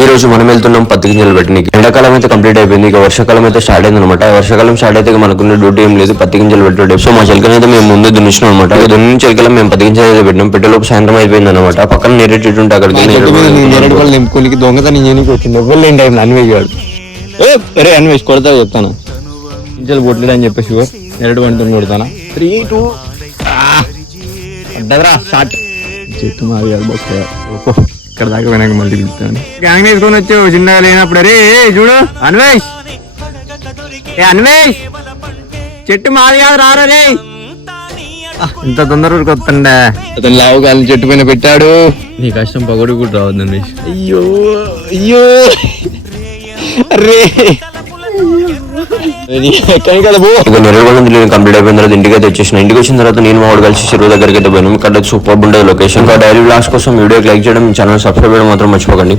ఈ రోజు మనం వెళ్తున్నాం పత్తి గింజలు పెట్టడానికి. ఎండాకాలం అయితే కంప్లీట్ అయిపోయింది, ఇక వర్షాకాలం అయితే స్టార్ట్ అయింది అనమాట. వర్షాకాలం స్టార్ట్ అయితే మనకున్న డ్యూటీ ఏం లేదు, పత్తి గింజలు పెట్టే. సో మా చిలకని అయితే మేము ముందే దున్నిస్తున్నాం అనమాట. దున్ని చిలకలం మేము పత్తి గింజలు అయితే పెట్టినాం. పెట్టేలోపు సాయంత్రం అయిపోయింది అనమాట. పక్కన నేరేడు చెట్టు ఉంటే అక్కడికి నేరేడు వాళ్ళు నింపుకోనికి దొంగతనం చేయడానికి వచ్చింది. ఎవరు లేని టైం అన్వేష్ అరే అన్వేష్ కొడతా చెప్తాను గింజలు కొట్టలేడు అని చెప్పేసి నేరేడు పండుని కొడతానా 3, 2 అడ్డదరా స్టార్ట్. చెట్టు మాది కాదు బొక్క ఇక్కడ దాకా వెనక మళ్ళీ పిలుస్తాను. గ్యాంగ్ వేసుకొని వచ్చావు చిన్నగా లేనప్పుడు. అరే చూడు అన్వేష్, ఏ అన్వేష్ చెట్టు మాది కాదు రారా రే. ఇంత తొందరగా వస్తుండే అతను లావు కాలని చెట్టు పైన పెట్టాడు. నీ కష్టం పగడు కూడా రావద్దు అన్వేష్. అయ్యో అయ్యో అరే కంప్లీట్ అయిపోయిన తర్వాత ఇంటికి అయితే వచ్చేసిన. ఇంటికి వచ్చిన తర్వాత నేను మా వాడు కలిసి చెరువు దగ్గరికి అయితే పోయినాం. ఇక్కడ సూపర్ ఉండదు లొకేషన్. డైలీ వ్లాగ్స్ కోసం వీడియోకి లైక్ చేయడం, ఛానల్ సబ్స్క్రైబ్ చేయడం మాత్రం మర్చిపోకండి.